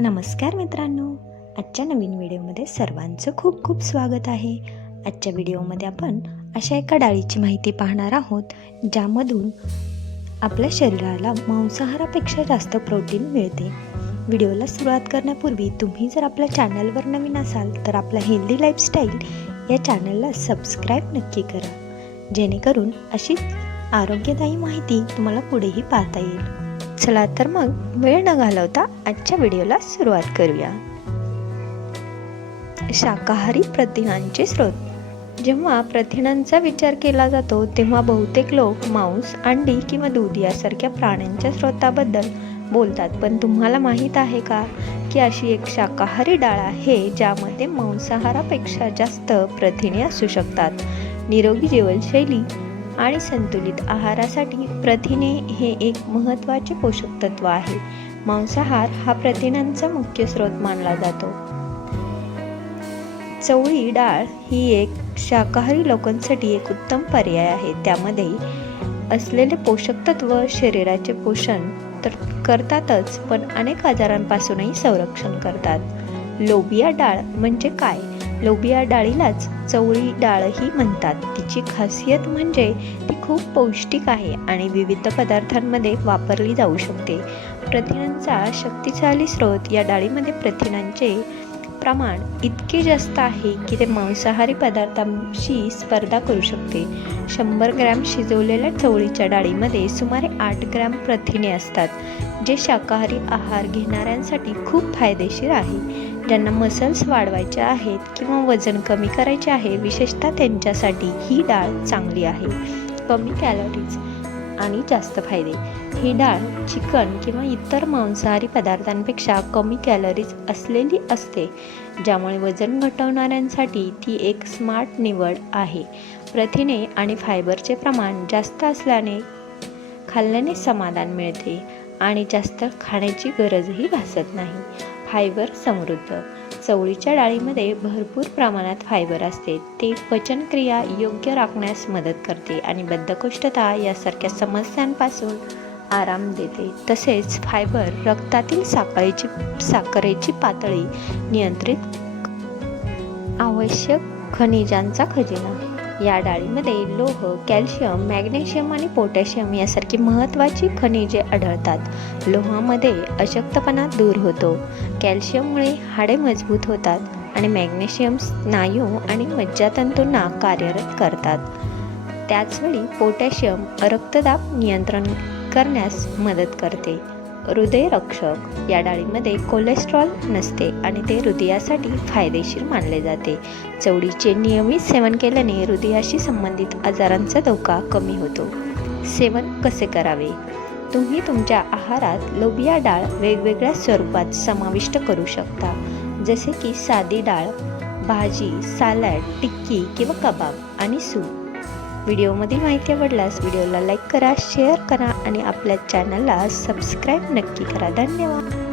नमस्कार मित्रांनो. आजच्या नवीन व्हिडिओमध्ये सर्वांचं खूप खूप स्वागत आहे. आजच्या व्हिडिओमध्ये आपण अशा एका डाळीची माहिती पाहणार आहोत ज्यामधून आपल्या शरीराला मांसाहारापेक्षा जास्त प्रोटीन मिळते. व्हिडिओला सुरुवात करण्यापूर्वी तुम्ही जर आपल्या चॅनलवर नवीन असाल तर आपल्या हेल्दी लाईफस्टाईल या चॅनलला सबस्क्राईब नक्की करा. जेणेकरून अशीच आरोग्यदायी माहिती तुम्हाला पुढेही पाहता येईल. चला तर मग वेळ न घालवता आजच्या व्हिडिओला सुरुवात करूया. शाकाहारी प्रथिनांचे स्रोत. जेव्हा प्रथिनांचा विचार केला जातो तेव्हा बहुतेक लोक मांस अंडी किंवा दूध यासारख्या प्राण्यांच्या स्रोताबद्दल बोलतात. पण तुम्हाला माहीत आहे का की अशी एक शाकाहारी डाळ आहे ज्यामध्ये मांसाहारापेक्षा जास्त प्रथिने असू शकतात? निरोगी जीवनशैली आणि संतुलित आहारासाठी प्रथिने हे एक महत्त्वाचे पोषक तत्व आहे. मांसाहार हा प्रथिनांचा मुख्य स्रोत मानला जातो. चवळी डाळ ही एक शाकाहारी लोकांसाठी एक उत्तम पर्याय आहे. त्यामध्ये असलेले पोषक तत्व शरीराचे पोषण तर करतातच पण अनेक आजारांपासूनही संरक्षण करतात. लोबिया डाळ म्हणजे काय? लोबिया डाळीलाच चवळी डाळही म्हणतात. तिची खासियत म्हणजे ती खूप पौष्टिक आहे आणि विविध पदार्थांमध्ये वापरली जाऊ शकते. प्रथिनांचा शक्तिशाली स्रोत या डाळीमध्ये प्रथिनांचे प्रमाण इतके जास्त आहे की ते मांसाहारी पदार्थांशी स्पर्धा करू शकते. शंभर ग्रॅम शिजवलेल्या चवळीच्या डाळीमध्ये सुमारे आठ ग्रॅम प्रथिने असतात जे शाकाहारी आहार घेणाऱ्यांसाठी खूप फायदेशीर आहे. ज्यांना मसल्स वाढवायचे आहेत किंवा वजन कमी करायचे आहे विशेषतः त्यांच्यासाठी ही डाळ चांगली आहे. कमी कॅलरीज आणि जास्त फायदे. ही डाळ चिकन किंवा इतर मांसाहारी पदार्थांपेक्षा कमी कॅलरीज असलेली असते ज्यामुळे वजन घटवणाऱ्यांसाठी ती एक स्मार्ट निवड आहे. प्रथिने आणि फायबरचे प्रमाण जास्त असल्याने खाल्ल्याने समाधान मिळते आणि जास्त खाण्याची गरजही भासत नाही. फायबर समृद्ध. चवळीच्या डाळीमध्ये भरपूर प्रमाणात फायबर असते. ते पचनक्रिया योग्य राखण्यास मदत करते आणि बद्धकोष्ठता यासारख्या समस्यांपासून आराम देते. तसेच फायबर रक्तातील साखरेची साखरेची पातळी नियंत्रित आवश्यक खनिजांचा खजिना. या डाळीमध्ये लोह कॅल्शियम मॅग्नेशियम आणि पोटॅशियम यासारखी महत्त्वाची खनिजे आढळतात. लोहामध्ये अशक्तपणा दूर होतो. कॅल्शियममुळे हाडे मजबूत होतात आणि मॅग्नेशियम स्नायू आणि मज्जातंतूंना कार्यरत करतात. त्याचवेळी पोटॅशियम रक्तदाब नियंत्रण करण्यास मदत करते. हृदयरक्षक. या डाळीमध्ये कोलेस्ट्रॉल नसते आणि ते हृदयासाठी फायदेशीर मानले जाते. चवळीचे नियमित सेवन केल्याने हृदयाशी संबंधित आजारांचा धोका कमी होतो. सेवन कसे करावे? तुम्ही तुमच्या आहारात लोबिया डाळ वेगवेगळ्या स्वरूपात समाविष्ट करू शकता. जसे की साधी डाळ भाजी सॅलड टिक्की किंवा कबाब आणि सूप. व्हिडिओमधील माहिती आवडल्यास व्हिडिओला लाईक करा शेअर करा आणि आपल्या चॅनलला सबस्क्राईब नक्की करा. धन्यवाद.